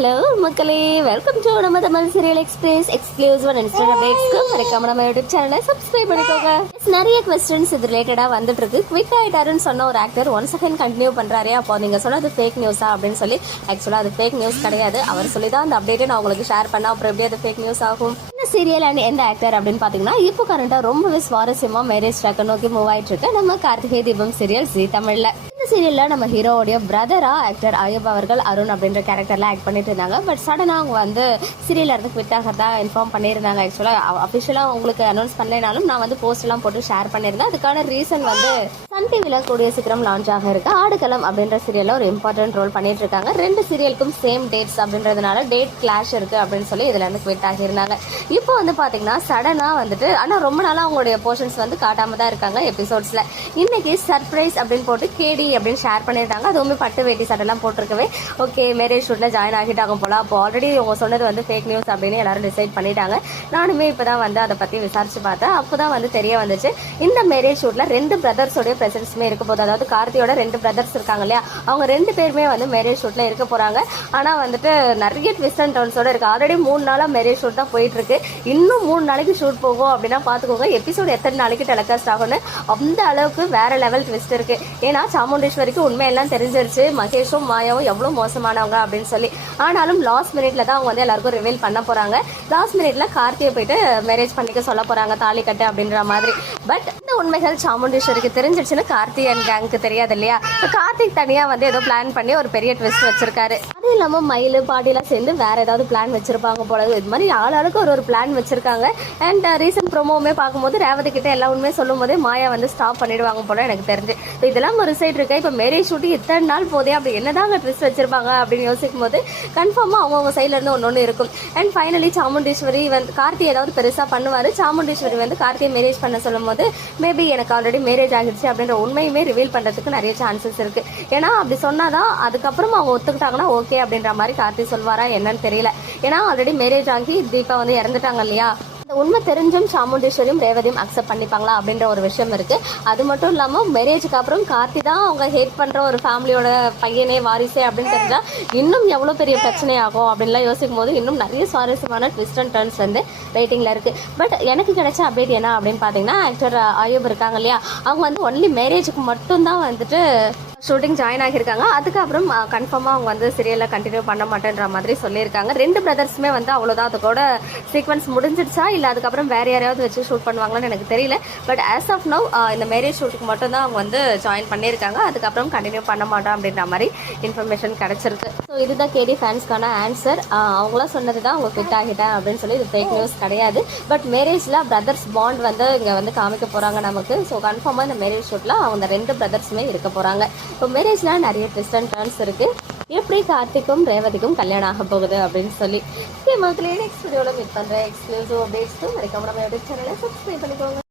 Hello மக்களே. Welcome to நம்ம Tamil serial express exclusive instant அப்டேட்ஸ்க்கு மறக்காம நம்ம யூடியூப் சேனலை சப்ஸ்கிரைப் பண்ணிக்கோங்க. நிறைய கொஸ்டின்ஸ் இது ரிலேட்டடா வந்துட்டு இருக்கு. குவிக் ஆயிட்டாருன்னு சொன்ன ஒரு ஆக்டர் ஒன் செகண்ட் கண்டினியூ பண்றாரு. அப்போ நீங்க சொன்னது ஃபேக் நியூஸா அப்படின்னு சொல்லி ஆக்சுவலா அது ஃபேக் நியூஸ் கிடையாது. அவர் சொல்லி தான் அந்த அப்டேட்டை நான் உங்களுக்கு ஷேர் பண்ண. அப்புறம் எப்படி அது ஃபேக் நியூஸ் ஆகும்? இந்த சீரியல் அண்ட் எந்த ஆக்டர் அப்படின்னு பாத்தீங்கன்னா இப்போ கரண்டா ரொம்பவே சுவாரஸ்யமா மேரேஜ் ட்ராக்கை நோக்கி மூவ் ஆயிட்டு இருக்கு. நம்ம கார்த்திகை தீபம் சீரியல் ஜி தமிழ்ல. சீரியல்ல நம்ம ஹீரோவுடைய பிரதரா ஆக்டர் அயூப் அவர்கள் அருண் அப்படின்ற கேரக்டர்ல ஆக்ட் பண்ணிட்டு இருந்தாங்க. பட் சடனா அவங்க வந்து சீரியல்ல இருந்து குவிட் ஆகிறதா இன்ஃபார்ம் பண்ணியிருந்தாங்க ஆக்சுவலா அஃபிஷியலாக உங்களுக்கு அனௌன்ஸ் பண்ணலைனாலும் நான் வந்து போஸ்ட் எல்லாம் போட்டு ஷேர் பண்ணியிருந்தேன். அதுக்கான ரீசன் வந்து சன் டிவில கூடிய சீக்கிரம் லான்ச் ஆக இருக்கு. ஆடுகளம் அப்படின்ற சீரியல்ல ஒரு இம்பார்ட்டன்ட் ரோல் பண்ணிட்டு இருக்காங்க. ரெண்டு சீரியலுக்கும் சேம் டேட்ஸ் அப்படின்றதுனால டேட் கிளாஷ் இருக்கு அப்படின்னு சொல்லி இதுல இருந்து குவிட் ஆகியிருந்தாங்க. இப்போ வந்து பாத்தீங்கன்னா சடனா வந்துட்டு ஆனா ரொம்ப நாளா அவங்களுடைய போர்ஷன்ஸ் வந்து காட்டாம தான் இருக்காங்க எபிசோட்ஸ்ல இன்னைக்கு சர்ப்ரைஸ் அப்படின்னு போட்டு கேடி அப்படின்னு ஷேர் பண்ணியிருக்காங்க. அதுவுமே பட்டு வேட்டி சட்டெல்லாம் போட்டிருக்கவே. ஓகே மேரேஜ் ஷூட்ல ஜாயின் ஆகிட்டாங்க போல. அப்போ ஆல்ரெடி அவங்க சொன்னது வந்து ஃபேக் நியூஸ் அப்படின்னு எல்லாரும் டிசைட் பண்ணிட்டாங்க. நானுமே இப்பதான் வந்து அதை பத்தி விசாரிச்சு பார்த்தேன். அப்போதான் வந்து தெரிய வந்துச்சு. இந்த மேரேஜ் ஷூட்ல ரெண்டு பிரதர்ஸோடைய பிரசன்ஸுமே இருக்க போது அதாவது கார்த்தியோட ரெண்டு பிரதர்ஸ் இருக்காங்க இல்லையா? அவங்க ரெண்டு பேருமே வந்து மேரேஜ் ஷூட்ல இருக்க போறாங்க. ஆனா வந்துட்டு நிறைய ட்விஸ்ட் அண்ட் டர்ன்ஸோட இருக்கு. ஆல்ரெடி மூணு நாளா மேரேஜ் ஷூட் தான் போயிட்டு இருக்கு. இன்னும் மூணு நாளைக்கு ஷூட் போகும் அப்படின்னா பாத்துக்கோங்க எபிசோட் எத்தனை நாளைக்கு டெலிகாஸ்ட் ஆகும்னு அந்த அளவுக்கு வேற லெவல் ட்விஸ்ட் இருக்கு. ஏன்னா சாமுண்டேஸ்வரிக்கு உண்மையெல்லாம் தெரிஞ்சிருச்சு. மகேஷும் மாயாவும் எவ்வளவு மோசமானவங்க அப்படின்னு சொல்லி. ஆனாலும் லாஸ்ட் மினிட்ல தான் அவங்க வந்து எல்லாருக்கும் ரிவீல் பண்ண போறாங்க. லாஸ்ட் மினிட்ல கார்த்தியை போயிட்டு மேரேஜ் பண்ணிக்க சொல்ல போறாங்க தாலி கட்டு அப்படின்ற மாதிரி. பட் இந்த உண்மைகள் சாமுண்டேஸ்வரிக்கு தெரிஞ்சிருச்சுன்னு கார்த்தி அண்ட் கேங்க்கு தெரியாது இல்லையா? இப்ப கார்த்திக் தனியா வந்து ஏதோ பிளான் பண்ணி ஒரு பெரிய ட்விஸ்ட் வச்சிருக்காரு. அது இல்லாம மயில் பாடியெல்லாம் சேர்ந்து வேற ஏதாவது பிளான் வச்சிருப்பாங்க போல இது மாதிரி ஆளாளுக்கு ஒரு ஒரு பிளான் வச்சிருக்காங்க. அண்ட் ரீசன்ட் ப்ரோமோவுமே பார்க்கும்போது ரேவதி கிட்ட எல்லா உண்மையும் சொல்லும் போதே மாயா வந்து ஸ்டாப் பண்ணிடுவாங்க போல எனக்கு தெரிஞ்சு. இப்ப இதெல்லாம் ஒரு சைடு இருக்கா. இப்ப மேரேஜ் ஷூட் இத்தனை நாள் போதே அப்படி என்னதாங்க ட்விஸ்ட் வச்சிருப்பாங்க அப்படின்னு யோசிக்கும் போது கன்ஃபார்மா அவங்கவுங்க சைட்ல இருந்து ஒன்று இருக்கும். அண்ட் ஃபைனலி சாமுண்டீஸ்வரி வந்து கார்த்தி ஏதாவது பெருசா பண்ணுவாரு. சாமுண்டீஸ்வரி வந்து கார்த்தியை மேரேஜ் பண்ண சொல்லும் போது மேபி எனக்கு ஆல்ரெடி மேரேஜ் ஆகிடுச்சு அப்படின்ற உண்மையுமே ரிவீல் பண்றதுக்கு நிறைய சான்சஸ் இருக்குது ஏன்னா அப்படி சொன்னால் தான் அதுக்கப்புறம் அவங்க ஒத்துக்கிட்டாங்கன்னா ஓகே அப்படின்ற மாதிரி கார்த்தி சொல்வாரா என்னன்னு தெரியல. ஏன்னா ஆல்ரெடி மேரேஜ் ஆகி தீபா வந்து இறந்துட்டாங்க இல்லையா? இந்த உண்மை தெரிஞ்சும் சாமுண்டீஸ்வரியும் ரேவதியும் அக்செப்ட் பண்ணிப்பாங்களா அப்படின்ற ஒரு விஷயம் இருக்கு. அது மட்டும் இல்லாம மேரேஜுக்கு அப்புறம் கார்த்தி தான் அவங்க ஹேட் பண்ற ஒரு ஃபேமிலியோட பையனே வாரிசே அப்படின்னு தெரிஞ்சா இன்னும் எவ்வளவு பெரிய பிரச்சனை ஆகும் அப்படின்லாம் யோசிக்கும் போது இன்னும் நிறைய சுவாரஸ்யமான ட்விஸ்ட் அண்ட் டர்ன்ஸ் வந்து ரேட்டிங்ல இருக்கு. பட் எனக்கு கிடைச்ச அப்டேட் என்ன அப்படின்னு பாத்தீங்கன்னா ஆக்டர் ஆயூப் இருக்காங்க இல்லையா? அவங்க வந்து ஒன்லி மேரேஜுக்கு மட்டும்தான் வந்துட்டு ஷூட்டிங் ஜாயின் ஆகியிருக்காங்க. அதுக்கப்புறம் கன்ஃபார்மாக அவங்க வந்து சீரியலில் கண்டினியூ பண்ண மாட்டேன்ற மாதிரி சொல்லியிருக்காங்க. ரெண்டு பிரதர்ஸுமே வந்து அவ்வளோதான் அது கூட சீக்வன்ஸ் முடிஞ்சிடுச்சா? இல்லை அதுக்கப்புறம் வேறு யாரையாவது வச்சு ஷூட் பண்ணுவாங்களான்னு எனக்கு தெரியல. பட் ஆஸ் ஆஃப் நவ் இந்த மேரேஜ் ஷூட்டுக்கு மட்டும்தான் அவங்க வந்து ஜாயின் பண்ணியிருக்காங்க. அதுக்கப்புறம் கண்டினியூ பண்ண மாட்டோம் அப்படின்ற மாதிரி இன்ஃபர்மேஷன் கிடச்சிருக்கு. ஸோ இதுதான் கேடி ஃபேன்ஸ்க்கான ஆன்சர் அவங்களாம் சொன்னது தான் அவங்க ஃபிட் ஆகிட்டேன் அப்படின்னு சொல்லி இது ஃபேக் நியூஸ் கிடையாது. பட் மேரேஜில் பிரதர்ஸ் பாண்ட் வந்து இங்கே வந்து காமிக்க போகிறாங்க நமக்கு. ஸோ கன்ஃபார்மாக இந்த மேரேஜ் ஷூட்டில் அவங்க ரெண்டு பிரதர்ஸுமே இருக்க போகிறாங்க இப்போ மேரேஜ்லாம் நிறைய ட்விஸ்ட் அண்ட் டர்ன்ஸ் இருக்கு. எப்படி கார்த்திக்கும் ரேவதிக்கும் கல்யாணம் ஆக போகுது அப்படின்னு சொல்லி மக்களே நெக்ஸ்ட் வீடியோவில் மீட் பண்ணுறேன் எக்ஸ்க்ளூசிவ் அப்டேட்ஸும் மறக்காம நம்ம யூடியூப் சேனலை சப்ஸ்கிரைப் பண்ணிக்கோங்க.